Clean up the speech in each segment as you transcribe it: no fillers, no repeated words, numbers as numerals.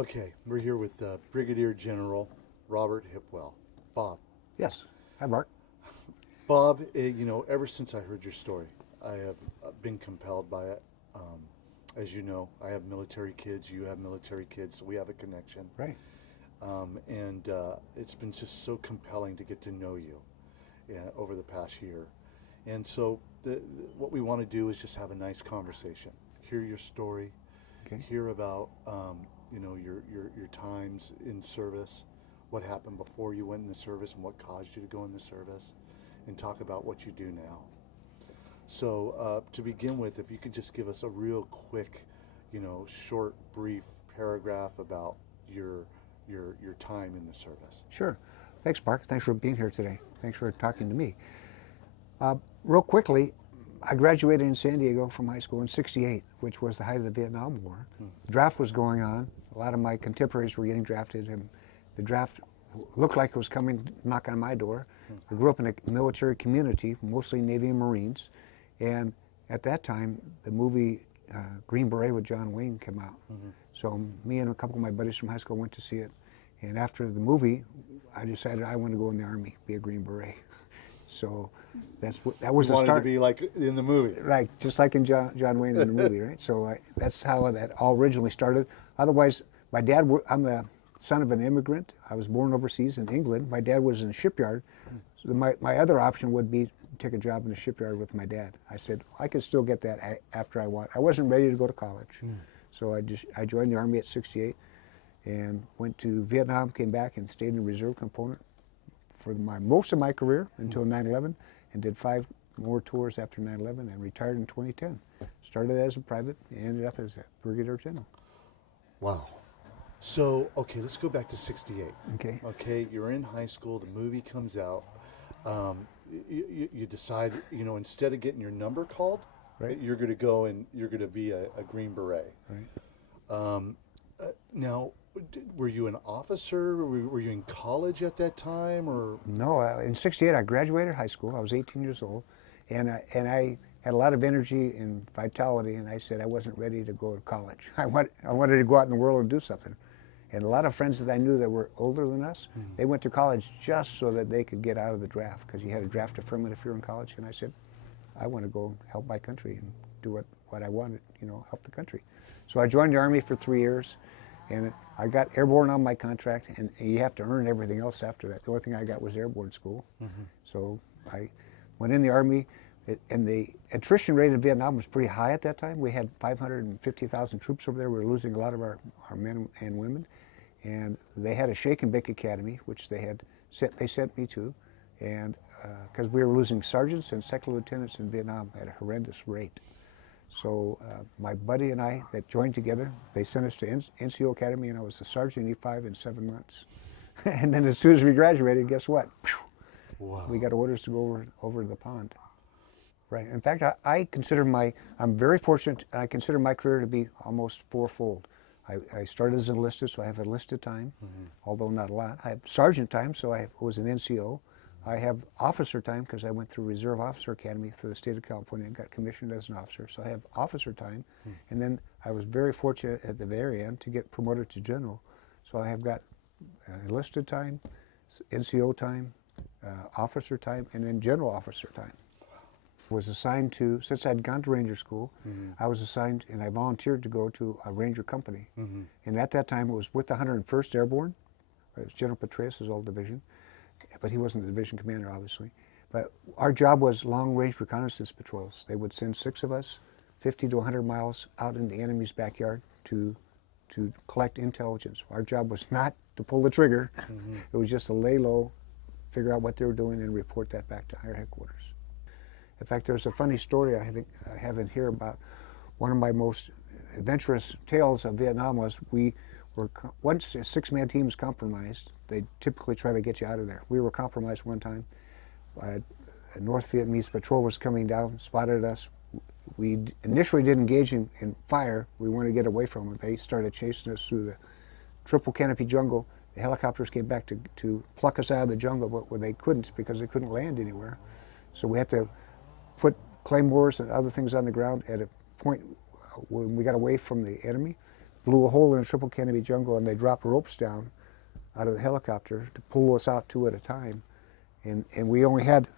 Okay, we're here with Brigadier General Robert Hipwell. Bob. Yes. Hi, Mark. Bob, ever since I heard your story, I have been compelled by it. As you know, I have military kids, you have military kids, so we have a connection. Right. And it's been just so compelling to get to know you over the past year. And so what we want to do is just have a nice conversation, hear your story, Okay. hear about your times in service, what happened before you went in the service and what caused you to go in the service, and talk about what you do now. So to begin with, if you could just give us a real quick, short, brief paragraph about your time in the service. Sure. Thanks, Mark. Thanks for being here today. Thanks for talking to me. Real quickly, I graduated in San Diego from high school in '68, which was the height of the Vietnam War. The draft was going on. A lot of my contemporaries were getting drafted, and the draft looked like it was coming knocking on my door. I grew up in a military community, mostly Navy and Marines, and at that time, the movie Green Beret with John Wayne came out. So me and a couple of my buddies from high school went to see it, and after the movie, I decided I want to go in the Army, be a Green Beret. So that was You the wanted start. to be like in the movie. Right, just like in John Wayne in the movie, right? So that's how that all originally started. Otherwise, my dad, I'm the son of an immigrant. I was born overseas in England. My dad was in a shipyard. So my other option would be to take a job in a shipyard with my dad. I said, I could still get that after I want. I wasn't ready to go to college. So I joined the Army at '68 and went to Vietnam, came back and stayed in the reserve component for most of my career until 9/11, and did 5 more tours after 9/11 and retired in 2010. Started as a private and ended up as a brigadier general. Wow. So, okay, let's go back to '68. Okay. Okay, you're in high school, the movie comes out. You decide, instead of getting your number called, Right. you're going to go and you're going to be a Green Beret. Right. Now, were you an officer? Were you in college at that time, or? No, in '68 I graduated high school. I was 18 years old, and I had a lot of energy and vitality, and I said I wasn't ready to go to college. I wanted to go out in the world and do something. And a lot of friends that I knew that were older than us, they went to college just so that they could get out of the draft, because you had a draft deferment if you're in college. And I said, I want to go help my country and do what I wanted, help the country. So I joined the Army for 3 years, and I got airborne on my contract, and you have to earn everything else after that. The only thing I got was airborne school. So I went in the Army, and the attrition rate in Vietnam was pretty high at that time. We had 550,000 troops over there. We were losing a lot of our men and women. And they had a shake and bake academy, which they sent me to, and because we were losing sergeants and second lieutenants in Vietnam at a horrendous rate. So my buddy and I that joined together, they sent us to NCO Academy, and I was a sergeant E5 in 7 months. And then as soon as we graduated, guess what? Wow. We got orders to go over the pond. Right. In fact, I'm very fortunate. I consider my career to be almost fourfold. I started as enlisted, so I have enlisted time, although not a lot. I have sergeant time, so I was an NCO. I have officer time because I went through Reserve Officer Academy through the state of California and got commissioned as an officer. So I have officer time. And then I was very fortunate at the very end to get promoted to general. So I have got enlisted time, NCO time, officer time, and then general officer time. Was assigned to, since I'd gone to Ranger School, I was assigned and I volunteered to go to a Ranger company. And at that time it was with the 101st Airborne. It was General Petraeus' old division, but he wasn't the division commander, obviously. But our job was long-range reconnaissance patrols. They would send 6 of us 50 to 100 miles out in the enemy's backyard to collect intelligence. Our job was not to pull the trigger. It was just to lay low, figure out what they were doing, and report that back to higher headquarters. In fact, there's a funny story I think I have in here about one of my most adventurous tales of Vietnam was once a 6-man team is compromised, they typically try to get you out of there. We were compromised one time. A North Vietnamese patrol was coming down, spotted us. We initially didn't engage in fire. We wanted to get away from them. They started chasing us through the triple canopy jungle. The helicopters came back to pluck us out of the jungle, but they couldn't because they couldn't land anywhere. So we had to put claymores and other things on the ground at a point when we got away from the enemy. blew a hole in the triple canopy jungle, and they dropped ropes down out of the helicopter to pull us out two at a time. And we only had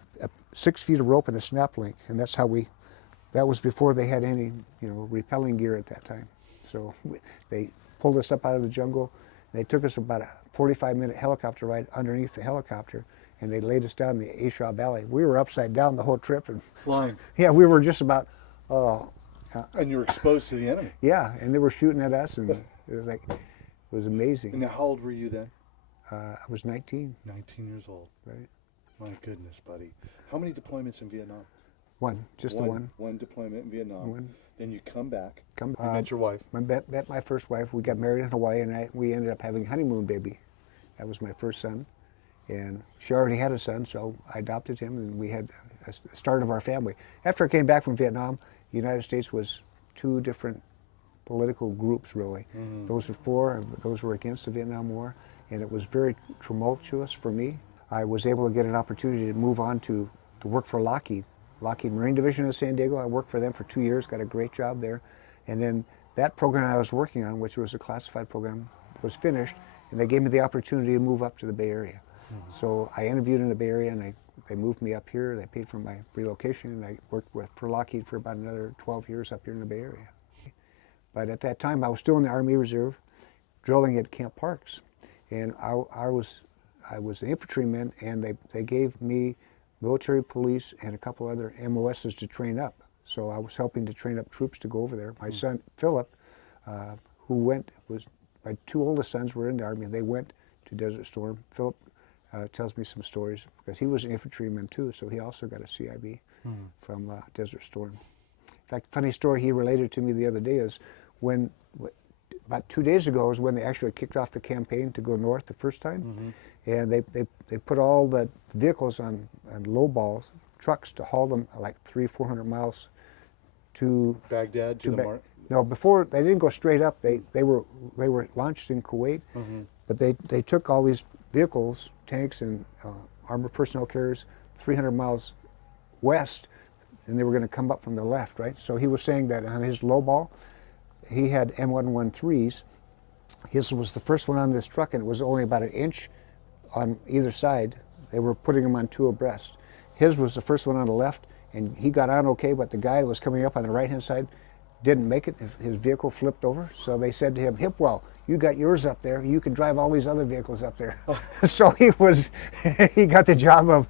6 feet of rope and a snap link, and that's how that was before they had any, rappelling gear at that time. So they pulled us up out of the jungle, and they took us about a 45-minute helicopter ride underneath the helicopter, and they laid us down in the Ashaw Valley. We were upside down the whole trip. And Flying. yeah, we were just about, And you were exposed to the enemy. yeah, and they were shooting at us, and it was amazing. And now, how old were you then? I was 19. 19 years old. Right. My goodness, buddy. How many deployments in Vietnam? One, just the one. One deployment in Vietnam. One. Then you come back. You met your wife. I met my first wife. We got married in Hawaii, and we ended up having a honeymoon baby. That was my first son. And she already had a son, so I adopted him, and we had a start of our family. After I came back from Vietnam, the United States was two different political groups, really. Mm-hmm. Those were for, and those were against the Vietnam War, and it was very tumultuous for me. I was able to get an opportunity to move on to work for Lockheed Marine Division in San Diego. I worked for them for 2 years, got a great job there. And then that program I was working on, which was a classified program, was finished, and they gave me the opportunity to move up to the Bay Area. Mm-hmm. So I interviewed in the Bay Area, and they moved me up here. They paid for my relocation, and I worked for Lockheed for about another 12 years up here in the Bay Area. But at that time, I was still in the Army Reserve, drilling at Camp Parks. And I was an infantryman, and they gave me military police and a couple other MOSs to train up. So I was helping to train up troops to go over there. My son, Philip, my two oldest sons were in the Army. They went to Desert Storm. Philip tells me some stories because he was an infantryman too, so he also got a CIB from Desert Storm. In fact, funny story he related to me the other day is about 2 days ago is when they actually kicked off the campaign to go north the first time. Mm-hmm. And they put all the vehicles on low balls, trucks, to haul them like 300-400 miles to Baghdad, to the mark? No, before, they didn't go straight up. They were launched in Kuwait, mm-hmm. but they took all these vehicles, tanks and armored personnel carriers 300 miles west, and they were going to come up from the left, right? So he was saying that on his low ball, he had M113s. His was the first one on this truck, and it was only about 1 inch on either side. They were putting them on 2 abreast. His was the first one on the left, and he got on okay, but the guy that was coming up on the right-hand side didn't make it. His vehicle flipped over, so they said to him, "Hipwell, you got yours up there. You can drive all these other vehicles up there." So he got the job of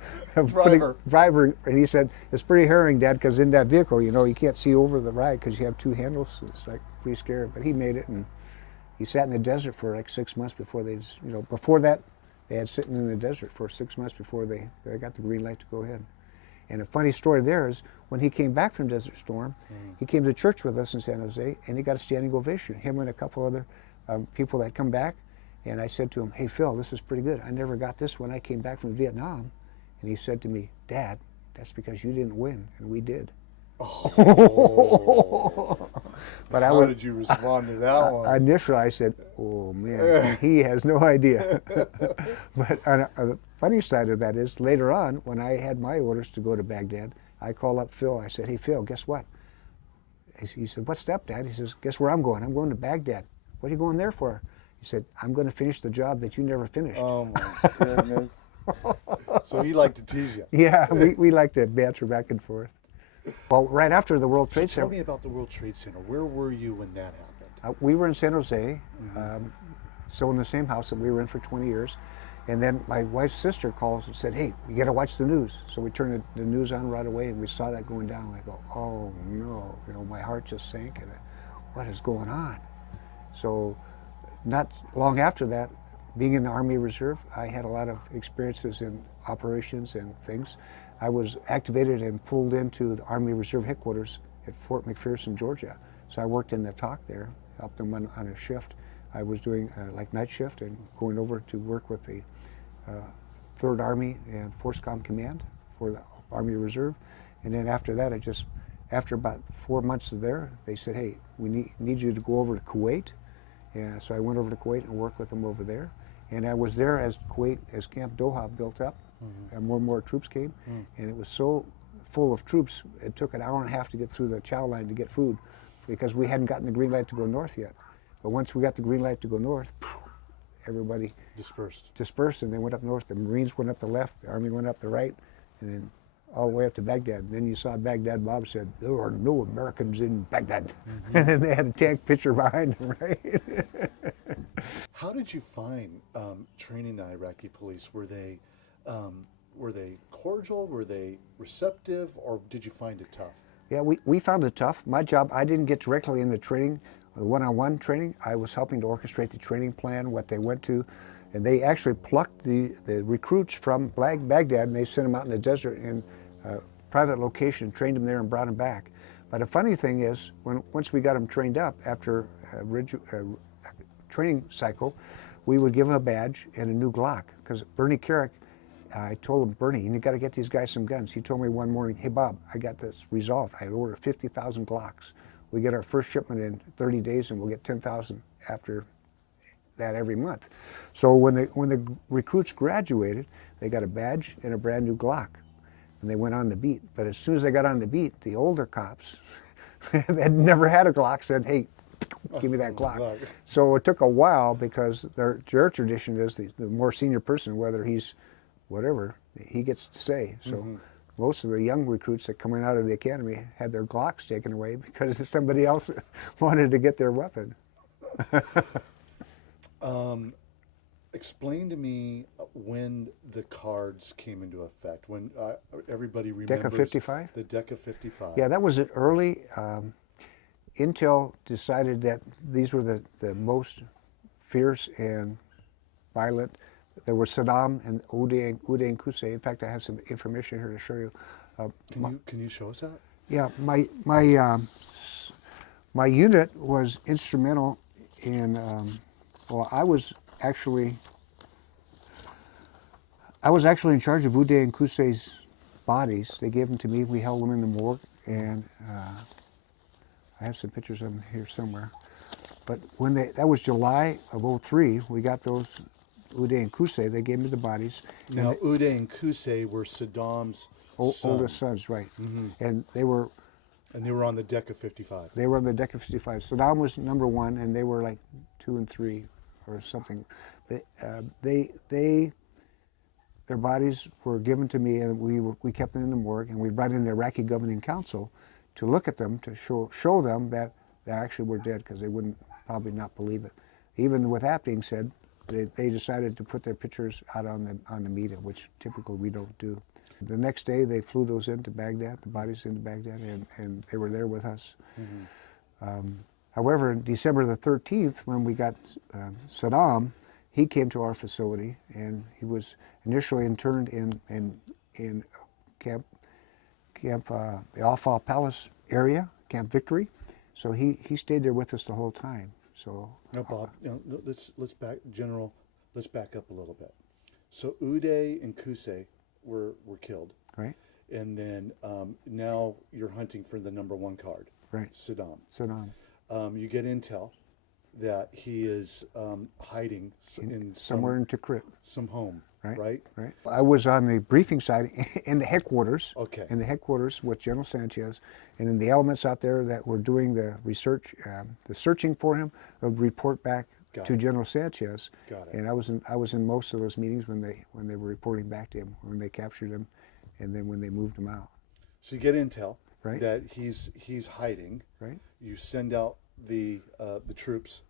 driver, and he said, "It's pretty harrowing, Dad, because in that vehicle, you can't see over the ride because you have 2 handles. It's like pretty scary." But he made it, and he sat in the desert for like 6 months before they just, before that, they had sitting in the desert for 6 months before they got the green light to go ahead. And a funny story there is when he came back from Desert Storm, he came to church with us in San Jose, and he got a standing ovation, him and a couple other people that come back. And I said to him, "Hey, Phil, this is pretty good. I never got this when I came back from Vietnam." And he said to me, "Dad, that's because you didn't win, and we did." Oh. But how did you respond to that one? Initially, I said, "Oh, man, he has no idea." But on a funny side of that is, later on, when I had my orders to go to Baghdad, I called up Phil. I said, "Hey, Phil, guess what?" He said, "What's up, Dad?" He says, "Guess where I'm going? I'm going to Baghdad." "What are you going there for?" He said, "I'm going to finish the job that you never finished." Oh, my goodness. So he liked to tease you. Yeah, we like to banter back and forth. Well, right after the World Trade Center. Tell me about the World Trade Center. Where were you when that happened? We were in San Jose, still in the same house that we were in for 20 years. And then my wife's sister calls and said, "Hey, you got to watch the news." So we turned the news on right away, and we saw that going down. I go, "Oh, no." My heart just sank. And what is going on? So not long after that, being in the Army Reserve, I had a lot of experiences in operations and things. I was activated and pulled into the Army Reserve headquarters at Fort McPherson, Georgia. So I worked in the TOC there, helped them on a shift. I was doing like night shift and going over to work with the 3rd Army and Force Com Command for the Army Reserve. And then after that, after about 4 months there, they said, "Hey, we need you to go over to Kuwait." And so I went over to Kuwait and worked with them over there. And I was there as Camp Doha built up, and more troops came. And it was so full of troops, it took an hour and a half to get through the chow line to get food because we hadn't gotten the green light to go north yet. But once we got the green light to go north, everybody dispersed. and they went up north. The Marines went up the left, the Army went up the right, and then all the way up to Baghdad. And then you saw Baghdad. Bob said, "There are no Americans in Baghdad." And then they had a tank picture behind them, right? How did you find training the Iraqi police? Were they cordial? Were they receptive? Or did you find it tough? Yeah, we found it tough. My job, I didn't get directly in the training, the one-on-one training. I was helping to orchestrate the training plan, what they went to. And they actually plucked the recruits from Baghdad, and they sent them out in the desert in a private location, trained them there and brought them back. But the funny thing is, once we got them trained up after a training cycle, we would give them a badge and a new Glock. Because Bernie Carrick, I told him, "Bernie, you got to get these guys some guns." He told me one morning, "Hey Bob, I got this resolved. I ordered 50,000 Glocks. We get our first shipment in 30 days, and we'll get 10,000 after that every month." So when the recruits graduated, they got a badge and a brand new Glock, and they went on the beat. But as soon as they got on the beat, the older cops that had never had a Glock said, "Hey, give me that Glock." So it took a while because their tradition is the more senior person, whether he's whatever, he gets to say. So most of the young recruits that coming out of the academy had their Glocks taken away because somebody else wanted to get their weapon. Explain to me when the cards came into effect, when everybody remembers Deca 55? The Deca 55. Yeah, that was it early. Intel decided that these were the most fierce and violent. There were Saddam and Uday and Qusay. In fact, I have some information here to show you. Can you show us that? Yeah, my unit was instrumental in. Well, I was actually in charge of Uday and Qusay's bodies. They gave them to me. We held them in the morgue, and I have some pictures of them here somewhere. But when that was July of '03, we got those Uday and Qusay. They gave me the bodies. Now, Uday and Qusay were Saddam's oldest sons, right? And they were on the Deca 55. They were on the Deca 55. Saddam was number 1, and they were like 2 and 3 or something. Their bodies were given to me, and we kept them in the morgue, and we brought in the Iraqi Governing Council to look at them, to show them that they actually were dead, because they wouldn't probably not believe it. Even with that being said, they decided to put their pictures out on the media, which typically we don't do. The next day, they flew those into Baghdad, the bodies into Baghdad, and they were there with us. However, December the 13th, when we got Saddam, he came to our facility, and he was initially interned in Camp the Al-Fal Palace area, Camp Victory. So he stayed there with us the whole time. So now, Bob, let's back up a little bit. So Uday and Qusay were killed, right? And then now you're hunting for the number 1 card, right? Saddam. Saddam. You get intel that he is hiding in somewhere in Tikrit, some home, right? Right. I was on the briefing side in the headquarters. Okay. In the headquarters with General Sanchez, and then the elements out there that were doing the research, the searching for him, would report back to General Sanchez. Got it. And I was in most of those meetings when they were reporting back to him, when they captured him, and then when they moved him out. So you get intel right. that he's hiding. Right. You send out the troops.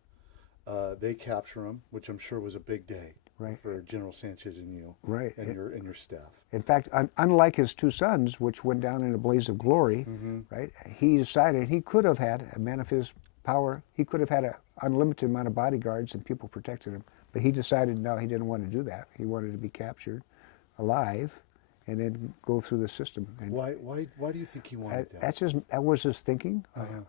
They capture him, which I'm sure was a big day. Right. For General Sanchez and you. Right. And your staff. In fact, unlike his 2 sons, which went down in a blaze of glory, right? He decided he could have had a man of his power. He could have had an unlimited amount of bodyguards and people protected him. But he decided no, he didn't want to do that. He wanted to be captured alive and then go through the system. And why do you think he wanted that? That was his thinking.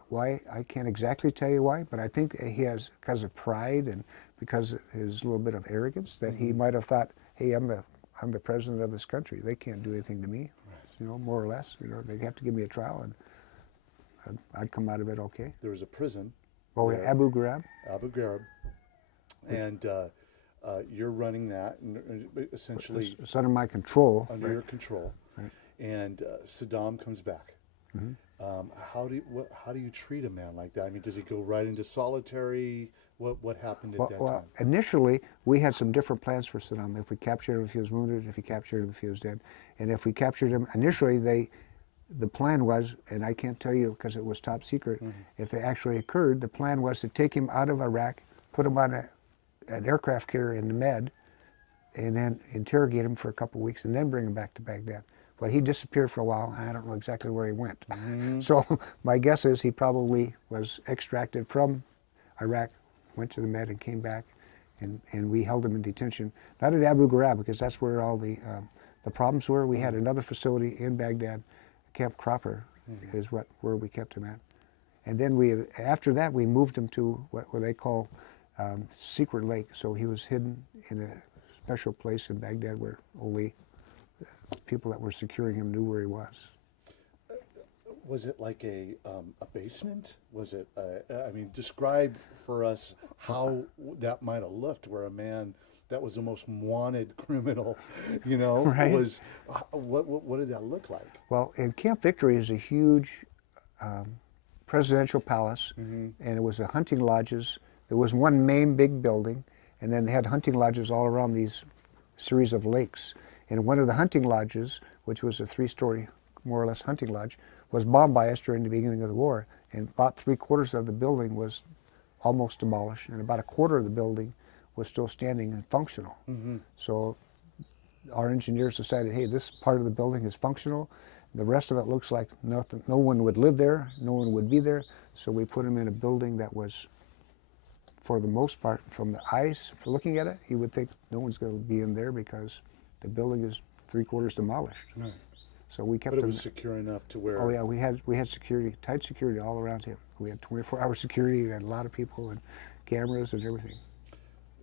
Why, I can't exactly tell you why, but I think he has, because of pride and because of his little bit of arrogance, that he might have thought, hey, I'm the president of this country. They can't do anything to me, more or less. They have to give me a trial, and I'd come out of it okay. There was a prison. Oh, yeah, Abu Ghraib. Abu Ghraib. And you're running that, and essentially it's under my control. Under your control. Right. And Saddam comes back. How do you treat a man like that? I mean, does he go right into solitary? What happened at that Well, time? initially, we had some different plans for Saddam. If we captured him, if he was wounded, if we captured him, if he was dead. And if we captured him, initially, the plan was, and I can't tell you because it was top secret, if they actually occurred, the plan was to take him out of Iraq, put him on an aircraft carrier in the Med, and then interrogate him for a couple of weeks, and then bring him back to Baghdad. But he disappeared for a while, and I don't know exactly where he went. So my guess is he probably was extracted from Iraq, went to the Med, and came back, and we held him in detention. Not at Abu Ghraib, because that's where all the problems were. We had another facility in Baghdad, Camp Cropper, is where we kept him at. And then after that, we moved him to what they call Secret Lake. So he was hidden in a special place in Baghdad where only people that were securing him knew where he was. Was it like a basement? Was it? I mean, describe for us how that might have looked, where a man that was the most wanted criminal, Right. was. What did that look like? Well, in Camp Victory is a huge presidential palace, Mm-hmm. and it was the hunting lodges. There was one main big building, and then they had hunting lodges all around these series of lakes. And one of the hunting lodges, which was a 3-story, more or less, hunting lodge, was bombed by us during the beginning of the war. And about 3/4 of the building was almost demolished, and about 1/4 of the building was still standing and functional. Mm-hmm. So our engineers decided, hey, this part of the building is functional. The rest of it looks like nothing. No one would live there. No one would be there. So we put him in a building that was, for the most part, from the eyes, for looking at it, you would think no one's going to be in there because the building is 3/4 demolished. Right. So we kept But it him. was secure enough to where. Oh yeah, we had security, tight security all around him. We had 24-hour security. We had a lot of people and cameras and everything.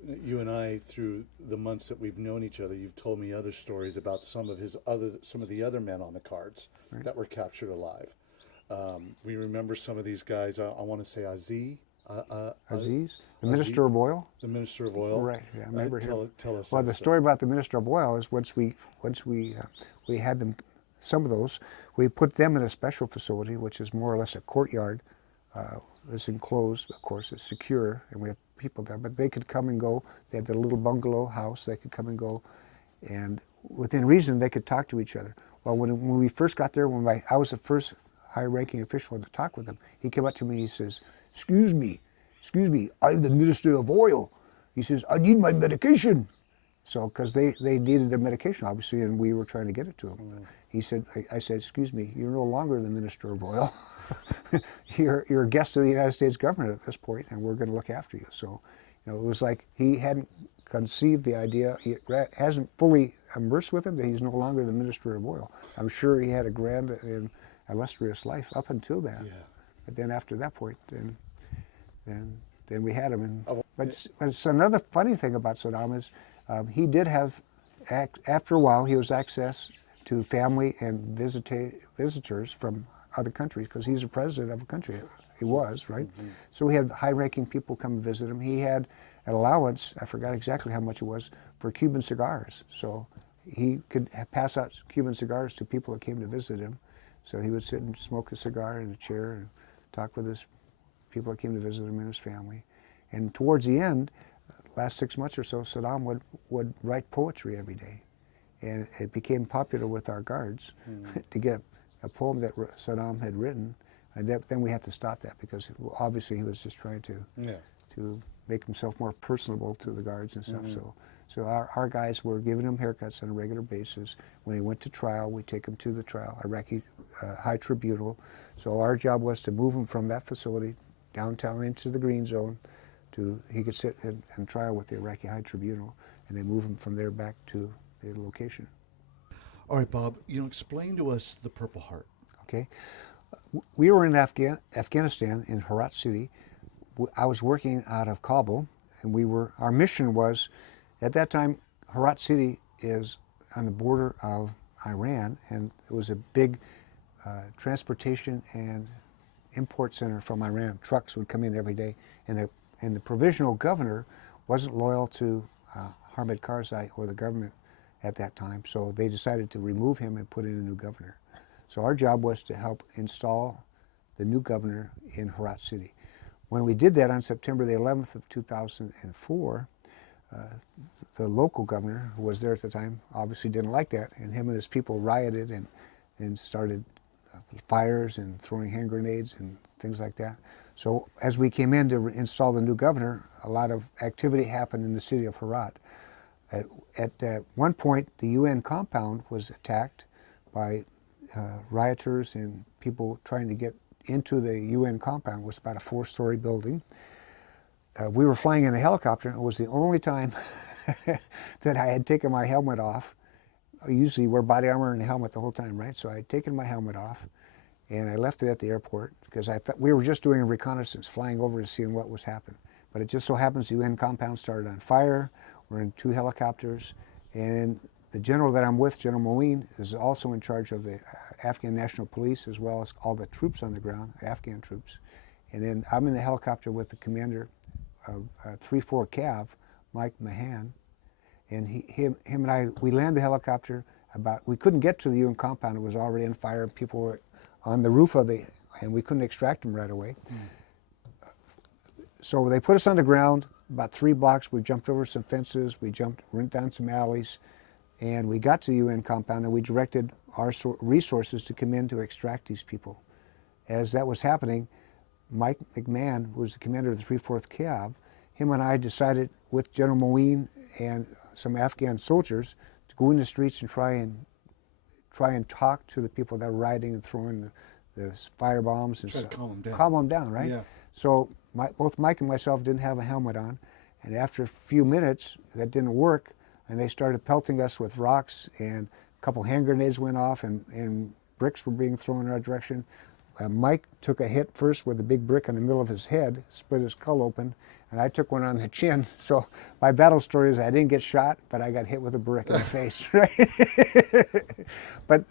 You and I, through the months that we've known each other, you've told me other stories about some of the other men on the cards Right. that were captured alive. We remember some of these guys. I want to say Aziz, Aziz, the Minister of Oil. the Minister of Oil. Right, yeah, I remember him. Tell us. Well, that the story about the Minister of Oil is once we had them, some of those, we put them in a special facility, which is more or less a courtyard. It's enclosed, of course, it's secure, and we have people there, but they could come and go. They had their little bungalow house, they could come and go, and within reason, they could talk to each other. Well, when we first got there, I was the first high-ranking official to talk with him, he came up to me and he says, excuse me, I'm the Minister of Oil. He says, I need my medication. So, because they needed their medication, obviously, and we were trying to get it to them. He said, I said, excuse me, you're no longer the Minister of Oil. you're a guest of the United States government at this point, and we're going to look after you. So, it was like he hadn't conceived the idea, he hasn't fully immersed with him that he's no longer the Minister of Oil. I'm sure he had a grand and illustrious life up until that. Yeah. But then after that point, then we had him. Oh, But it's another funny thing about Saddam is he did have, after a while, he was access to family and visitors from other countries because he's the president of a country. He was, right? Mm-hmm. So we had high-ranking people come and visit him. He had an allowance, I forgot exactly how much it was, for Cuban cigars. So he could pass out Cuban cigars to people that came to visit him. So he would sit and smoke a cigar in a chair and talk with his people that came to visit him and his family. And towards the end, last 6 months or so, Saddam would write poetry every day. And it became popular with our guards to get a poem that Saddam had written. And then we had to stop that because obviously he was just trying to make himself more personable to the guards and stuff. So our guys were giving him haircuts on a regular basis. When he went to trial, we take him to the trial, Iraqi High Tribunal. So our job was to move him from that facility downtown into the green zone he could sit and trial with the Iraqi High Tribunal, and then move him from there back to the location. All right, Bob. Explain to us the Purple Heart. Okay, we were in Afghanistan in Herat City. I was working out of Kabul, and our mission was, at that time, Herat City is on the border of Iran, and it was a big transportation and import center from Iran. Trucks would come in every day, and the provisional governor wasn't loyal to Hamid Karzai or the government at that time, so they decided to remove him and put in a new governor. So our job was to help install the new governor in Herat City. when we did that on September the 11th of 2004, the local governor who was there at the time obviously didn't like that, and him and his people rioted and started fires and throwing hand grenades and things like that. So as we came in to install the new governor, a lot of activity happened in the city of Herat. At one point, the UN compound was attacked by rioters and people trying to get into the UN compound. It was about a 4-story building. We were flying in a helicopter, and it was the only time that I had taken my helmet off. I usually wear body armor and a helmet the whole time, right? So I had taken my helmet off, and I left it at the airport because I thought we were just doing a reconnaissance, flying over to see what was happening. But it just so happens the UN compound started on fire. We're in 2 helicopters, and the general that I'm with, General Moeen, is also in charge of the Afghan National Police as well as all the troops on the ground, Afghan troops. And then I'm in the helicopter with the commander of 3-4 Cav, Mike Mahan, and him and I, we landed the helicopter we couldn't get to the UN compound. It was already on fire. People were on the roof of and we couldn't extract them right away. So they put us on the ground, about 3 blocks. We jumped over some fences. We went down some alleys, and we got to the UN compound, and we directed our resources to come in to extract these people. As that was happening, Mike McMahon, who was the commander of the 3/4 Cav, him and I decided with General Moeen and some Afghan soldiers to go in the streets and try and talk to the people that were rioting and throwing the fire bombs and Try to calm them down. Calm them down, right? Yeah. So both Mike and myself didn't have a helmet on, and after a few minutes that didn't work, and they started pelting us with rocks, and a couple hand grenades went off, and bricks were being thrown in our direction. Mike took a hit first with a big brick in the middle of his head, split his skull open, and I took one on the chin. So my battle story is I didn't get shot, but I got hit with a brick in the face, right? But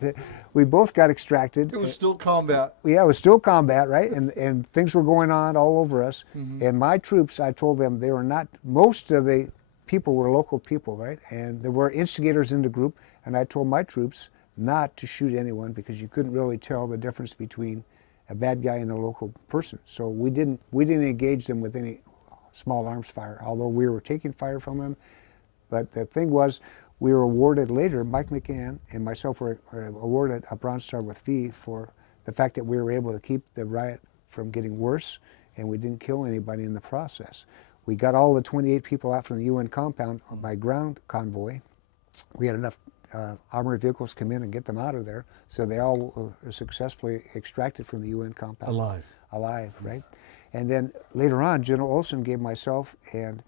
we both got extracted. It was still combat. Yeah, it was still combat, right? And things were going on all over us. And my troops, I told them they were not, most of the people were local people, right? And there were instigators in the group, and I told my troops not to shoot anyone because you couldn't really tell the difference between a bad guy and a local person. So we didn't engage them with any small arms fire, although we were taking fire from them. But the thing was, we were awarded later, Mike McCann and myself were awarded a Bronze Star with V for the fact that we were able to keep the riot from getting worse, and we didn't kill anybody in the process. We got all the 28 people out from the UN compound by ground convoy. We had enough armored vehicles come in and get them out of there, so they all were successfully extracted from the UN compound. Alive, right? And then later on, General Olson gave myself and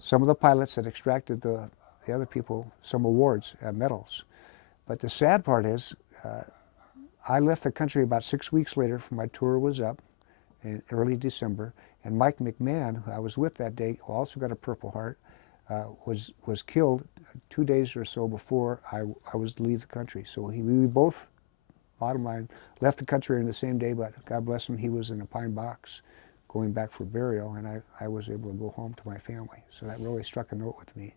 some of the pilots that extracted the other people some awards, medals. But the sad part is, I left the country about 6 weeks later. My tour was up in early December, and Mike McMahon, who I was with that day, who also got a Purple Heart, was killed 2 days or so before I was to leave the country. So we both, bottom line, left the country in the same day, but God bless him, he was in a pine box going back for burial, and I was able to go home to my family. So that really struck a note with me,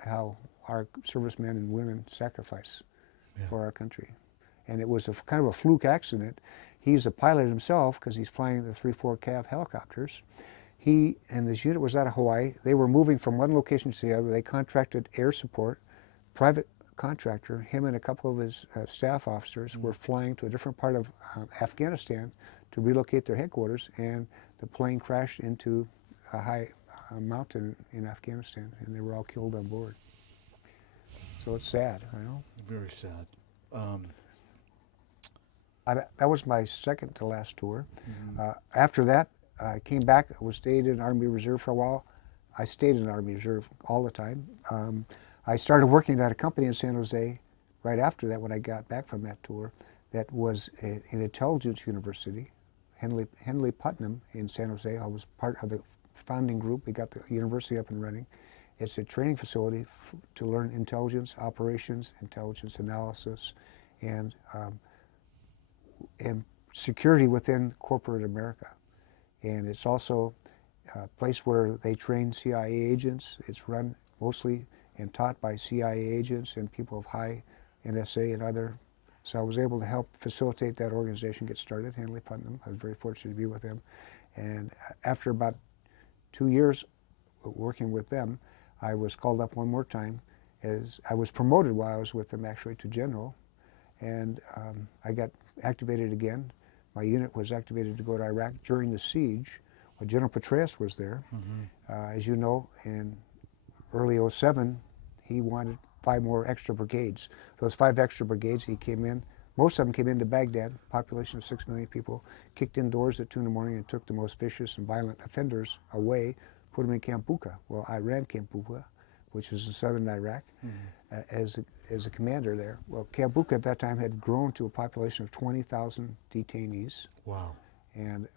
how our servicemen and women sacrifice for our country. And it was kind of a fluke accident. He's a pilot himself because he's flying the 3/4 Cav helicopters. He and this unit was out of Hawaii. They were moving from one location to the other. They contracted air support, private contractor. Him and a couple of his staff officers were flying to a different part of Afghanistan to relocate their headquarters, and the plane crashed into a high mountain in Afghanistan, and they were all killed on board. So it's sad, you know? Very sad. That was my second to last tour. After that, I came back. I stayed in Army Reserve for a while. I stayed in Army Reserve all the time. I started working at a company in San Jose right after that when I got back from that tour. That was an intelligence university, Henley Putnam in San Jose. I was part of the founding group. We got the university up and running. It's a training facility to learn intelligence operations, intelligence analysis, and security within corporate America. And it's also a place where they train CIA agents. It's run mostly and taught by CIA agents and people of high NSA and other. So I was able to help facilitate that organization get started, Henley Putnam. I was very fortunate to be with them. And after about 2 years working with them, I was called up one more time. As I was promoted while I was with them, actually, to general, and I got activated again. My unit was activated to go to Iraq during the siege. Well, General Petraeus was there. As you know, in early '07, he wanted 5 more extra brigades. Those 5 extra brigades, he came in. Most of them came into Baghdad, population of 6 million people, kicked indoors at 2 in the morning and took the most vicious and violent offenders away, put them in Camp Bucca. Well, I ran Camp Bucca, which is in southern Iraq, as a commander there. Well, Camp Bucca at that time had grown to a population of 20,000 detainees. Wow. And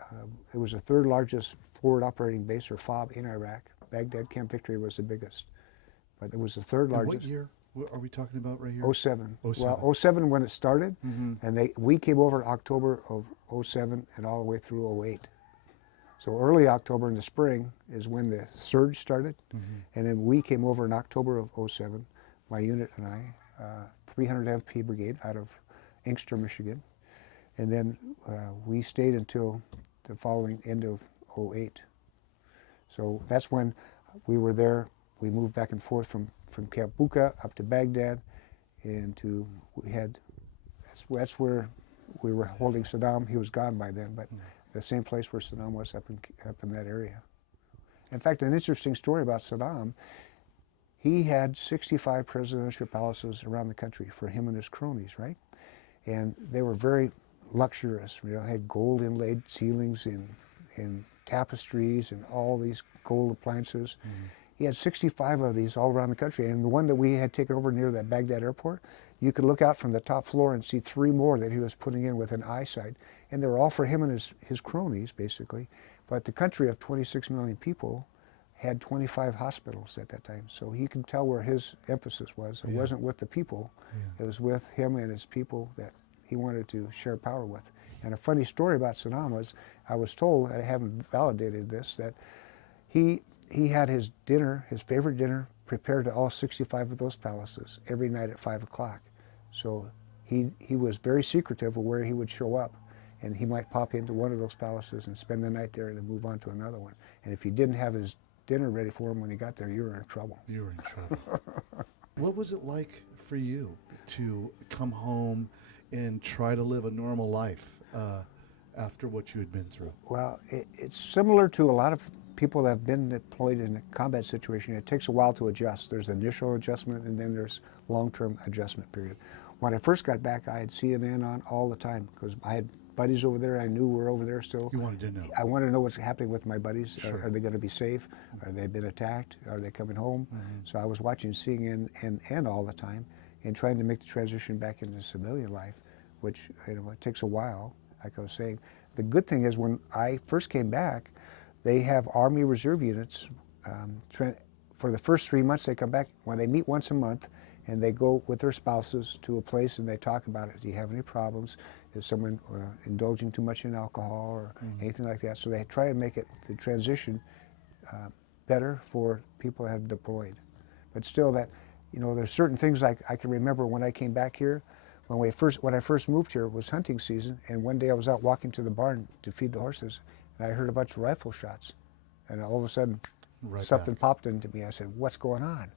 it was the 3rd largest forward operating base, or FOB, in Iraq. Baghdad Camp Victory was the biggest, but it was the 3rd largest. What year are we talking about right here? '07. '07. Well, '07 when it started, and we came over in October of '07 and all the way through '08. So early October in the spring is when the surge started, and then we came over in October of '07, my unit and I, 300 MP Brigade out of Inkster, Michigan, and then we stayed until the following end of '08. So that's when we were there. We moved back and forth from Camp Bucca up to Baghdad, and that's where we were holding Saddam. He was gone by then, but the same place where Saddam was up in that area. In fact, an interesting story about Saddam, he had 65 presidential palaces around the country for him and his cronies, right? And they were very luxurious. You know, had gold inlaid ceilings and tapestries and all these gold appliances. He had 65 of these all around the country. And the one that we had taken over near that Baghdad airport, you could look out from the top floor and see 3 more that he was putting in with an eyesight. And they were all for him and his cronies, basically. But the country of 26 million people had 25 hospitals at that time. So he could tell where his emphasis was. It wasn't with the people. It was with him and his people that he wanted to share power with. And a funny story about Saddam was, I was told, I haven't validated this, that he had his dinner, his favorite dinner, prepared to all 65 of those palaces every night at 5 o'clock. So he was very secretive of where he would show up. And he might pop into one of those palaces and spend the night there and then move on to another one. And if he didn't have his dinner ready for him when he got there, you were in trouble. You were in trouble. What was it like for you to come home and try to live a normal life after what you had been through? Well, it's similar to a lot of people that have been deployed in a combat situation. It takes a while to adjust. There's initial adjustment, and then there's long-term adjustment period. When I first got back, I had CNN on all the time because I had buddies over there I knew were over there still. You wanted to know. I wanted to know what's happening with my buddies. Sure. Are they going to be safe? Are they been attacked? Are they coming home? So I was watching CNN all the time and trying to make the transition back into civilian life, which it takes a while, like I was saying. The good thing is when I first came back, they have Army Reserve units. For the first 3 months they come back, when they meet once a month, and they go with their spouses to a place and they talk about it. Do you have any problems? Is someone indulging too much in alcohol or anything like that? So they try to make the transition better for people that have deployed. But still, there's certain things I can remember when I came back here. When I first moved here, it was hunting season, and one day I was out walking to the barn to feed the horses, and I heard a bunch of rifle shots, and all of a sudden, something popped into me. I said, "What's going on?"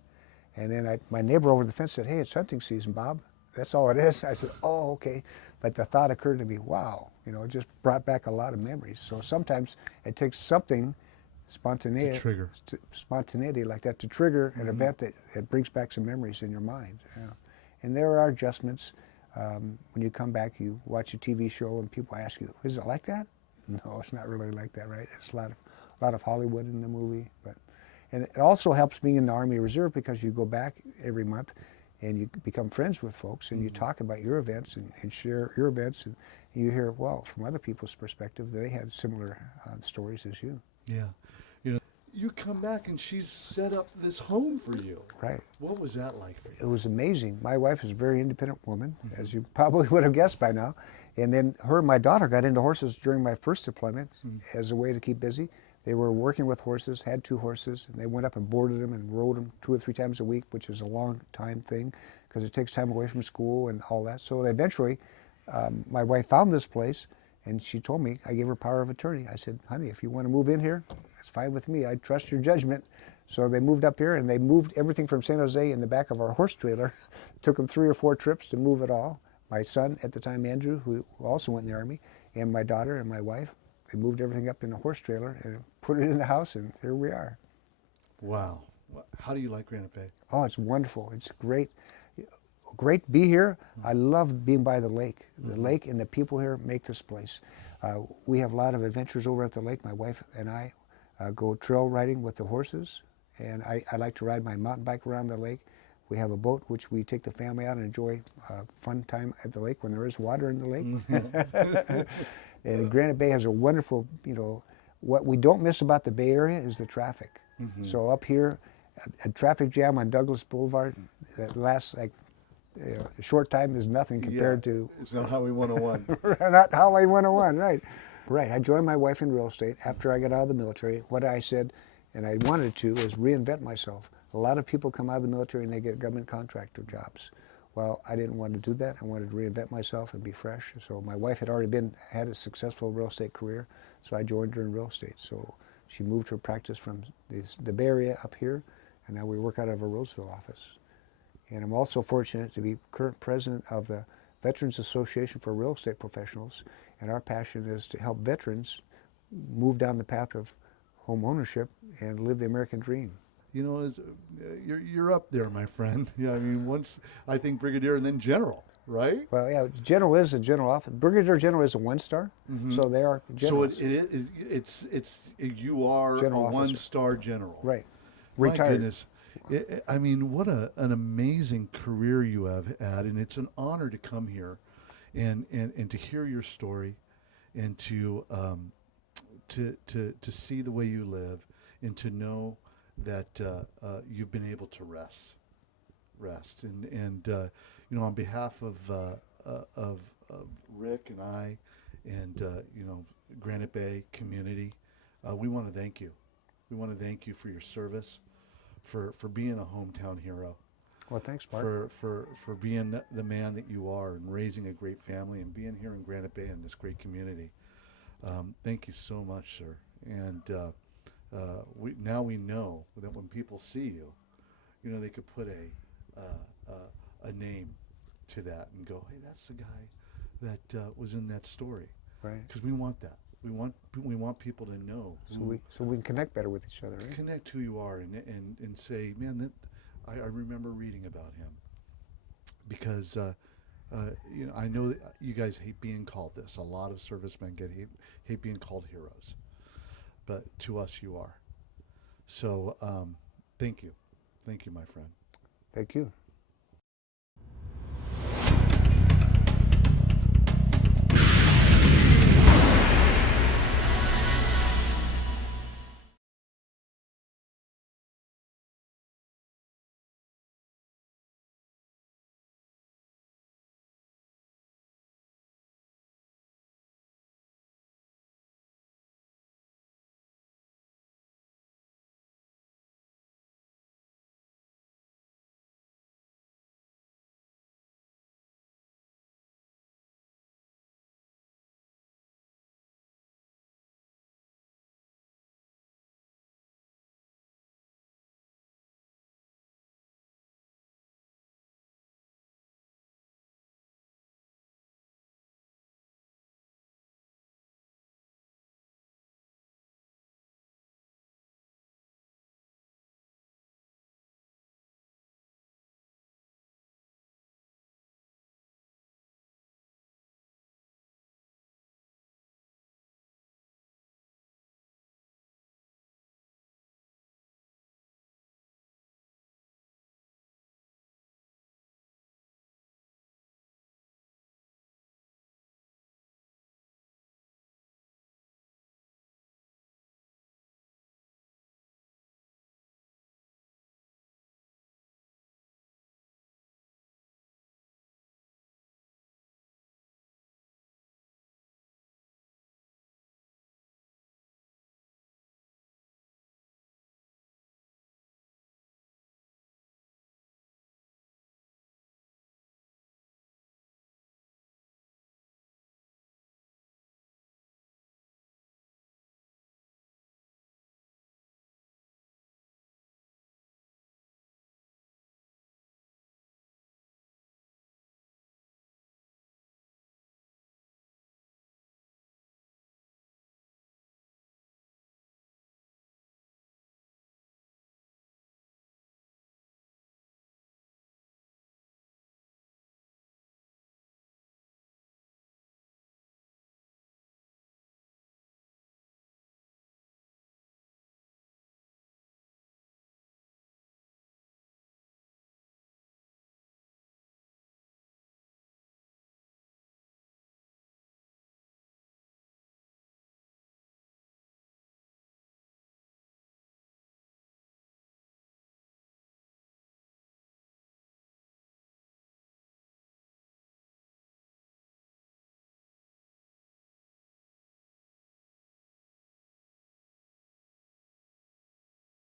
And then my neighbor over the fence said, "Hey, it's hunting season, Bob. That's all it is." I said, "Oh, okay." But the thought occurred to me, wow, it just brought back a lot of memories. So sometimes it takes something spontaneity like that to trigger an event that brings back some memories in your mind. Yeah. And there are adjustments. When you come back, you watch a TV show and people ask you, "Is it like that?" No, it's not really like that, right? It's a lot of Hollywood in the movie, and it also helps being in the Army Reserve because you go back every month and you become friends with folks and you talk about your events and share your events, and you hear, well, from other people's perspective, they had similar stories as you. Yeah. You come back and she's set up this home for you. Right. What was that like for you? It was amazing. My wife is a very independent woman, as you probably would have guessed by now. And then her and my daughter got into horses during my first deployment as a way to keep busy. They were working with horses, had 2 horses, and they went up and boarded them and rode them 2 or 3 times a week, which is a long time thing because it takes time away from school and all that. So eventually, my wife found this place, And she told me, I gave her power of attorney. I said, honey, if you want to move in here, that's fine with me. I trust your judgment. So they moved up here, and they moved everything from San Jose in the back of our horse trailer. Took them 3 or 4 trips to move it all. My son at the time, Andrew, who also went in the Army, and my daughter and my wife, they moved everything up in a horse trailer and put it in the house, and here we are. Wow. How do you like Granite Bay? Oh, it's wonderful. It's great. Great to be here. I love being by the lake. The lake and the people here make this place. We have a lot of adventures over at the lake. My wife and I go trail riding with the horses, and I like to ride my mountain bike around the lake. We have a boat which we take the family out and enjoy fun time at the lake when there is water in the lake. And Granite Bay has a wonderful, what we don't miss about the Bay Area is the traffic. So up here, a traffic jam on Douglas Boulevard that lasts like a short time is nothing compared to... It's not Highway 101. Not Highway 101, right. Right, I joined my wife in real estate after I got out of the military. What I said, and I wanted to, is reinvent myself. A lot of people come out of the military and they get government contractor jobs. Well, I didn't want to do that. I wanted to reinvent myself and be fresh. So my wife had already had a successful real estate career, so I joined her in real estate. So she moved her practice from the Bay Area up here, and now we work out of a Roseville office. And I'm also fortunate to be current president of the Veterans Association for Real Estate Professionals, and our passion is to help veterans move down the path of home ownership and live the American dream. You're up there, my friend. Yeah, I mean, once I think brigadier and then general, right? Well, yeah, general is a general office. Brigadier general is a 1-star, so they are generals. So you are General a officer. 1-star general, Right. My Retired. goodness. I mean, what an amazing career you have had, and it's an honor to come here and to hear your story and to see the way you live and to know that you've been able to rest and on behalf of Rick and I and Granite Bay community, we want to thank you. We want to thank you for your service, for being a hometown hero. Well, thanks, Mark. For being the man that you are and raising a great family and being here in Granite Bay in this great community. Thank you so much, sir. And now we know that when people see you, they could put a name to that and go, hey, that's the guy that was in that story. Right. Because we want that. We want people to know. So we can connect better with each other, right? Connect who you are and say, man, I remember reading about him. Because I know that you guys hate being called this. A lot of servicemen hate being called heroes. But to us, you are. So thank you. Thank you, my friend. Thank you.